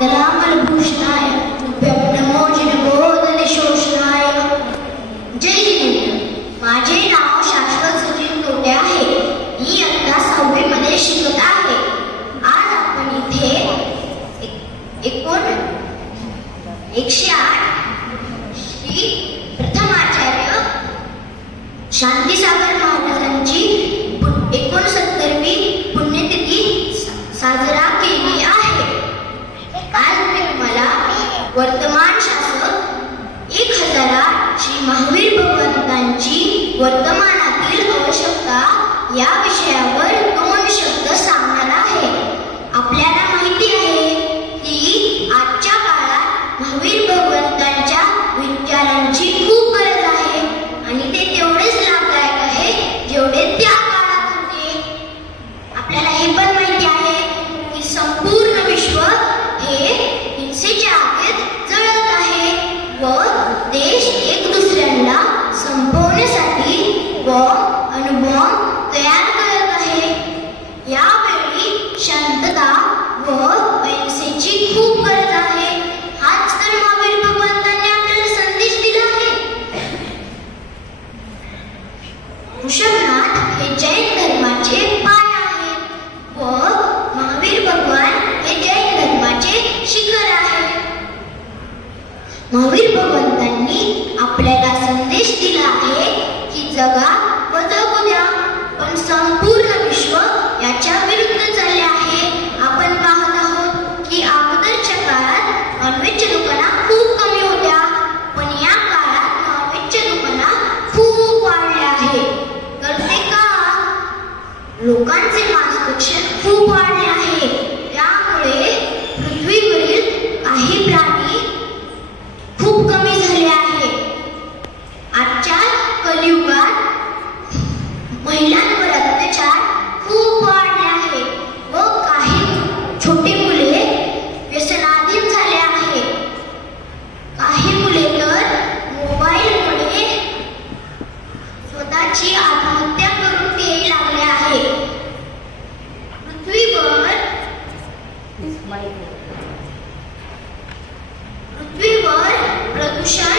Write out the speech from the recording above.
तलामलभूषणाय तुभ्यं नमो जनबोधनशोषणाय। जय जिनेंद्र, माझे नाव शाश्वत सचिन तोटे आहे। मी आता 6वी मध्ये शिकत आहे। आज आपण इथे 108 श्री प्रथमाचार्य शांतीसागर महाराजांची 69वी पुण्यतिथी साजरा केली आहे। आज मी तुम्हाला वर्तमान शासक 1008 श्री महावीर भगवंतांची वर्तमानातील आवश्यकता या विषयावर 2 शब्द सांगणार आहे। आपल्याला माहिती आहे की आजच्या काळात महावीर भगवंतांच्या विचारांची खूप गरज आहे आणि ते तेवढेच लाभदायक आहे जेवढे त्या काळात होते। आपल्याला हे पण माहिती आहे की संपूर्ण विश्व हे हिंसेच्या आगीत जळत आहे व देश एक दुसऱ्यांना संपवण्यासाठी बॉम्ब अणुबॉम्ब तयार करत आहे। यावेळी शांतता व अहिंसेची खूप गरज आहे। हाच तर महावीर भगवंतांनी आपल्याला संदेश दिला आहे। ऋषभनाथ हे जैन धर्माचे पाय आहेत व महावीर भगवान हे जैन धर्माचे शिखर आहे। महावीर भगवंतांनी आपल्याला संदेश दिला आहे की जगा व जगू द्या, पण संपूर्ण विश्व याच्या विरुद्ध चालले आहे। आपण पाहत आहोत की अगोदरच्या काळात नॉनव्हेजच्या दुकाना खूप कमी होत्या, पण या काळात नॉनव्हेजच्या दुकाना खूप वाढल्या आहेत। तर ते का? लोकांचे मांसभक्षण खूप वाढले आहे। त्यामुळे पृथ्वीवरील काही प्राणी खूप कमी झाले आहेत। आजच्या कलियुगात महिलांवर अत्याचार खूप वाढले आहेत व काही छोटी मुले व्यसनाधीन झाले आहेत। काही मुले तर मोबाईलमुळे स्वतःची आत्महत्या करून घ्यायला लागले आहेत। पृथ्वीवर प्रदूषण